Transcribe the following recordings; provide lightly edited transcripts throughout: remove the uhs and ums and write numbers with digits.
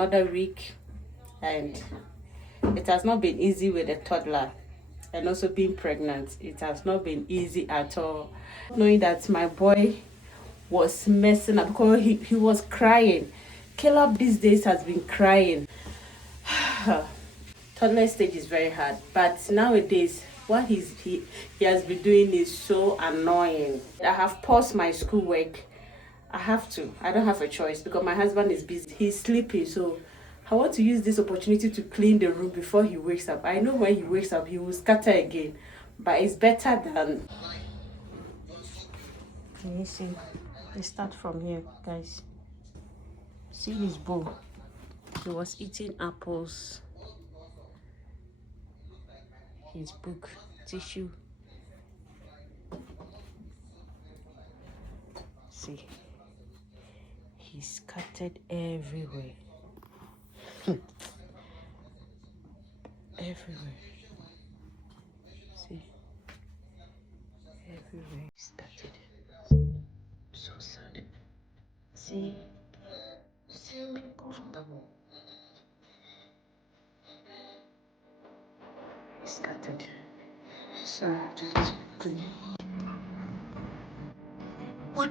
another week, and it has not been easy with a toddler, and also being pregnant. It has not been easy at all. Knowing that my boy was messing up because he was crying. Caleb these days has been crying. Toddler stage is very hard, but nowadays what he has been doing is so annoying. I have paused my schoolwork. I have to. I don't have a choice because my husband is busy. He's sleeping, so I want to use this opportunity to clean the room before he wakes up. I know when he wakes up, he will scatter again, but it's better than. Can you see? Let's start from here, guys. See his bowl. He was eating apples. His book, tissue. See, he's scattered everywhere. Everywhere. See, everywhere scattered. So sad. See, me comfortable. He's scattered. So just clean. What?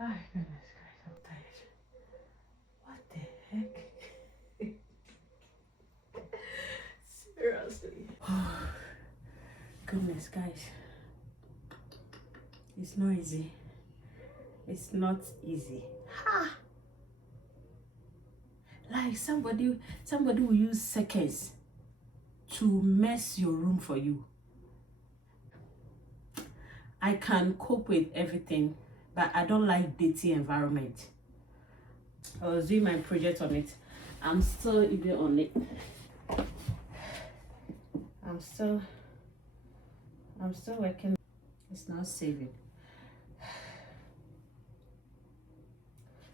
Oh, goodness Christ, I'm tired. What the heck? Seriously. Oh, goodness, guys. It's not easy. It's not easy. Ha! Like somebody will use seconds to mess your room for you. I can cope with everything, but I don't like dirty environment. I was doing my project on it. I'm still even on it. I'm still working. It's not saving.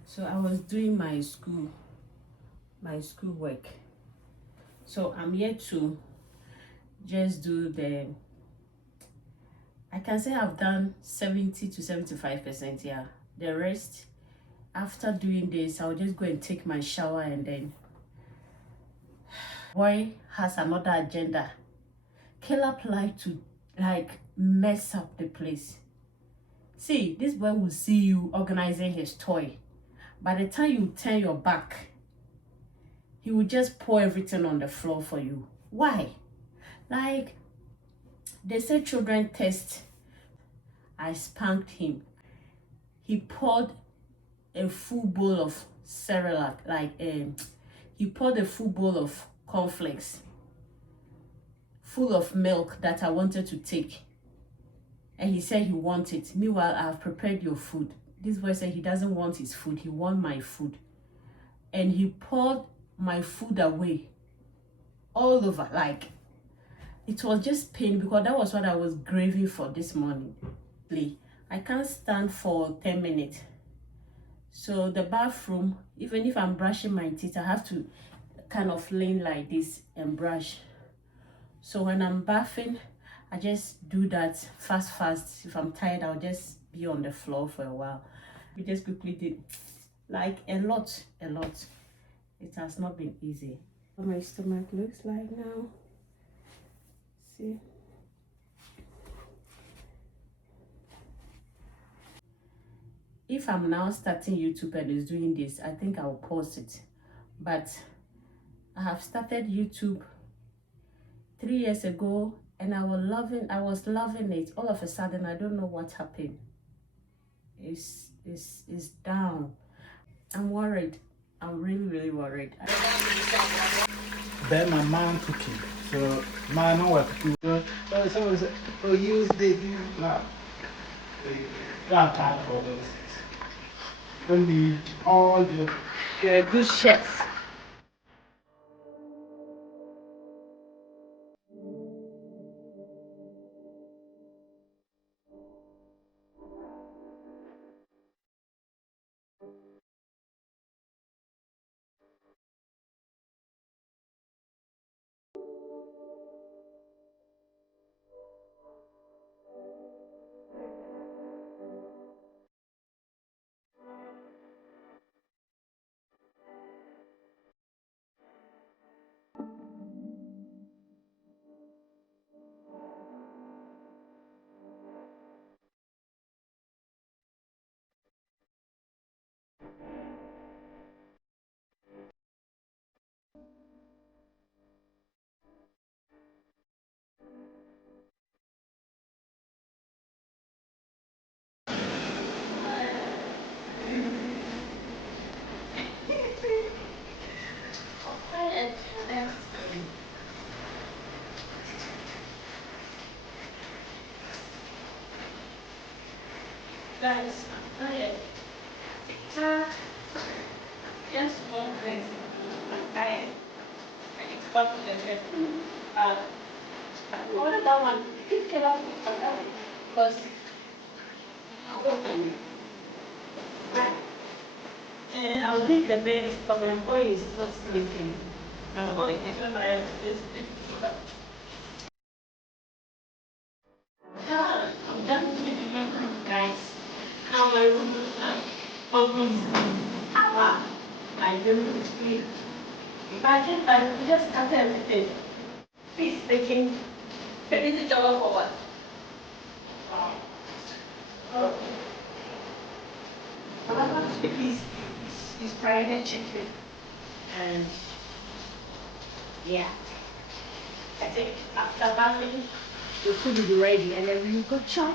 So I was doing my school work. So I'm here to just do I can say I've done 70 to 75%. Yeah. The rest, after doing this, I'll just go and take my shower, and then boy has another agenda. Caleb like to mess up the place. See, this boy will see you organizing his toy. By the time you turn your back, he will just pour everything on the floor for you. Why? Like, they say children test. I spanked him. He poured a full bowl of Cerelac, he poured a full bowl of cornflakes, full of milk that I wanted to take. And he said he wanted it. Meanwhile, I've prepared your food. This boy said he doesn't want his food. He wants my food. And he poured my food away all over. Like, it was just pain because that was what I was craving for this morning. I can't stand for 10 minutes. So the bathroom, even if I'm brushing my teeth, I have to kind of lean like this and brush. So when I'm bathing, I just do that fast. If I'm tired, I'll just be on the floor for a while. We just quickly did like a lot. It has not been easy. What my stomach looks like now. See? If I'm now starting YouTube and is doing this, I think I'll pause it. But I have started YouTube 3 years ago, and I was loving it. All of a sudden, I don't know what happened. It's down. I'm worried. I'm really worried. Then my man cooking. So man know what to do. So someone said, oh, use the now. You have time for those things. You don't need all the. You're a good chef. Guys, I'm tired. Just one thing. I'm tired. I need to come to the bed. What about one? Pick it up because I'll leave the bed because my boy is not sleeping. I'm going to feel like this. I'm done with the guys. Now my room is I don't sleep. Imagine I just cut everything. He's thinking, is it job for what? Oh. He's private chicken. And yeah, I think after that, the food will be ready and then we go chop.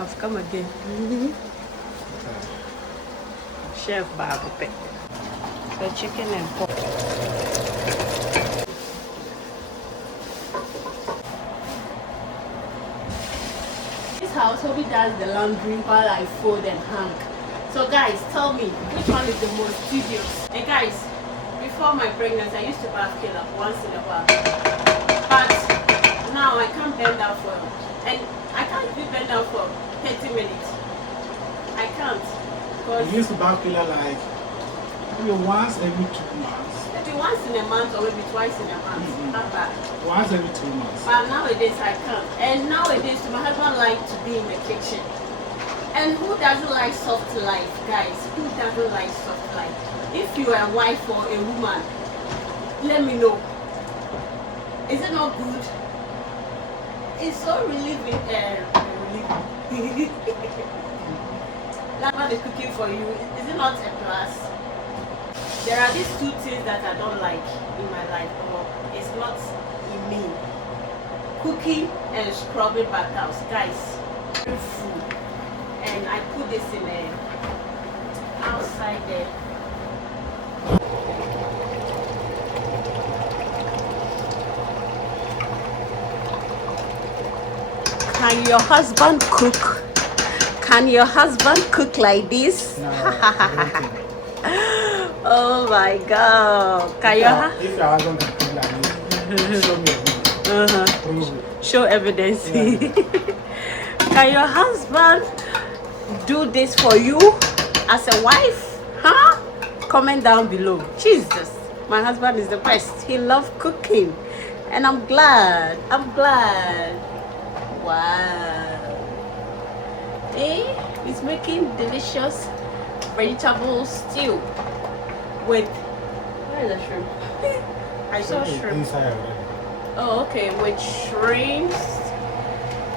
I've come again. Chef Babu. The chicken and pork. This house, Obi does the laundry while I fold and hang. So guys, tell me, which one is the most tedious? And guys, before my pregnancy, I used to bath Caleb once in a while. But now I can't bend down for, and I can't even bend down for 30 minutes. I can't. You used to bath Caleb like maybe once every 2 months. Maybe once in a month or maybe twice in a month. Not bad. Once every 2 months. But nowadays I can't. And nowadays my husband likes to be in the kitchen. And who doesn't like soft life, guys? Who doesn't like soft life? If you are a wife or a woman, let me know. Is it not good? It's so relieving. That is cooking for you. Is it not a plus? There are these two things that I don't like in my life, or it's not in me. Cooking and scrubbing bathhouse, guys. Food. And I put this in outside there. Can your husband cook? Can your husband cook like this? No, oh my God! Can if your husband can cook like this, show me. Show evidence. Yeah. Can your husband do this for you as a wife? Huh? Comment down below. Jesus, my husband is the best. He loves cooking, and I'm glad. Wow. He's making delicious vegetable stew with, where is the shrimp? I saw shrimp. Inside already. Oh, okay, with shrimps.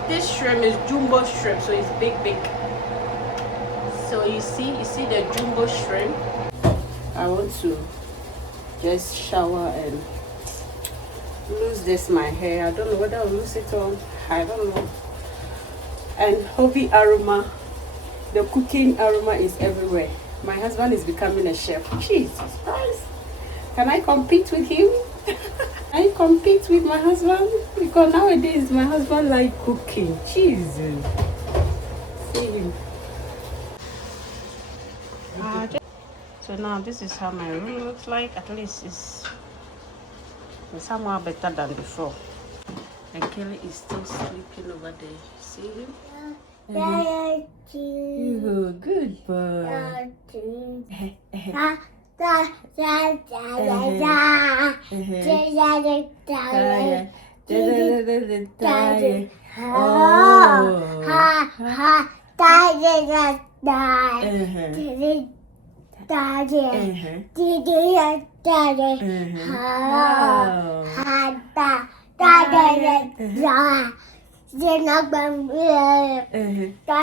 This shrimp is jumbo shrimp, so it's big. So you see the jumbo shrimp. I want to just shower and lose this my hair. I don't know whether I'll lose it or I don't know. And hobby aroma, the cooking aroma is everywhere. My husband is becoming a chef. Jesus Christ, can I compete with him? I compete with my husband because nowadays my husband like cooking. Jesus, see him. So now this is how my room looks like. At least it's somewhat better than before. And Kelly is still sleeping over there. See him? You good boy.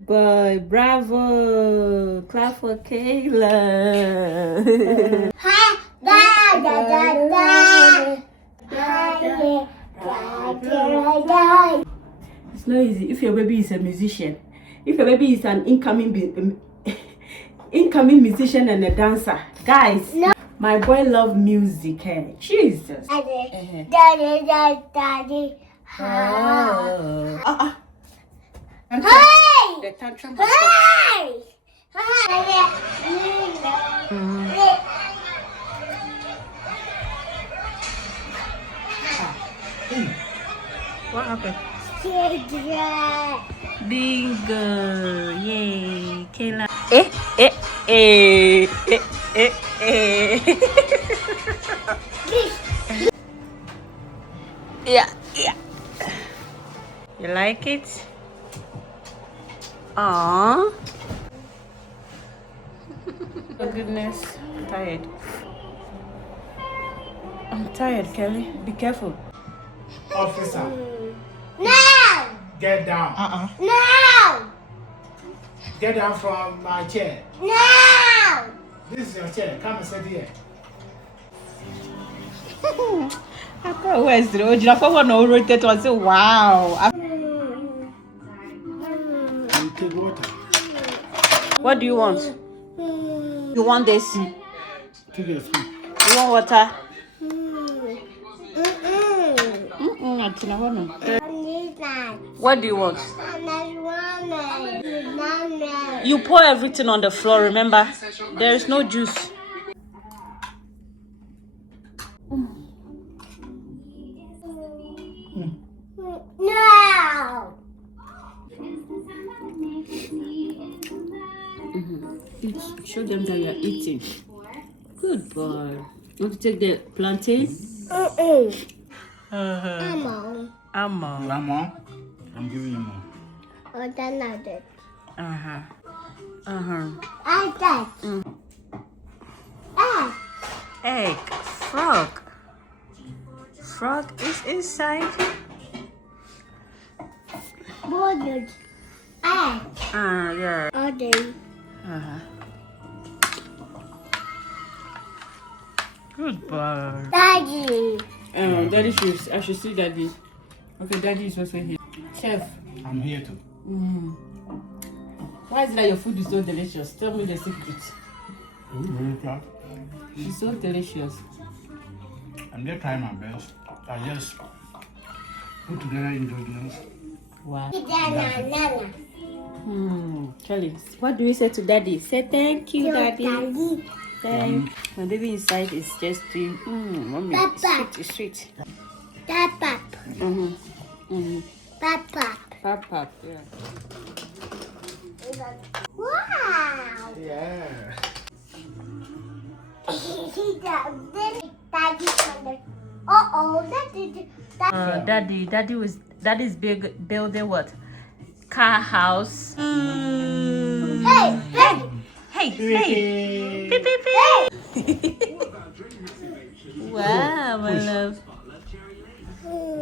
Boy, bravo! Clap for Kayla. It's not easy if your baby is a musician. If your baby is an incoming musician and a dancer, guys. No. My boy love music. Hey, Jesus. Daddy. Hey! The tantrum was What happened? Bingo! Yay! Kayla. Yeah. You like it? Aww. Oh goodness, I'm tired. I'm tired, Kelly. Be careful. Officer, No! get down. No! Get down from my chair. No! This is your chair. Come and sit here. Where's the original? I want to rotate and say, wow. You take water. What do you want? You want this? Take your food. You want water? What do you want? You pour everything on the floor, remember? There is no juice. No! Eat. Show them that you're eating. Good boy. You want to take the plantain? Ammo. Ammo. You want more? I'm giving you more. Oh, then I did. I did. Egg. Frog. Frog is inside. Boarded. Yeah. All day. Good boy. Daddy. Daddy I should see Daddy. Okay, Daddy is also here. Chef. I'm here too. Why is it that your food is so delicious? Tell me the secret. Very proud. It's so delicious. I'm just trying my best. I just put together ingredients. Wow. Nana. Kelly, what do you say to Daddy? Say thank you, Daddy. Daddy. Thank. My baby inside is just doing. Mommy, it's sweet. Papa. Papa. Papa, yeah. Wow. Yeah. Daddy's building what? Car house. Hey, hey. Hey. Beep, beep, beep. Wow, my love.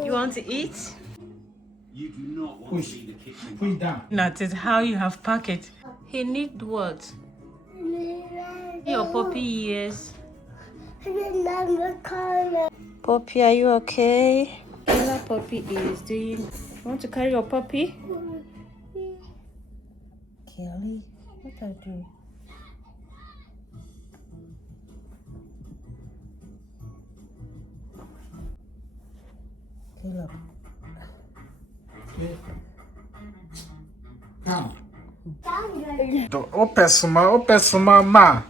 You want to eat? Push down. That is how you have packed it. He need what? Your puppy ears. Poppy, are you okay? Kayla, Poppy is doing. You want to carry your puppy? Kelly, what are you doing? Caleb. Open suma ma.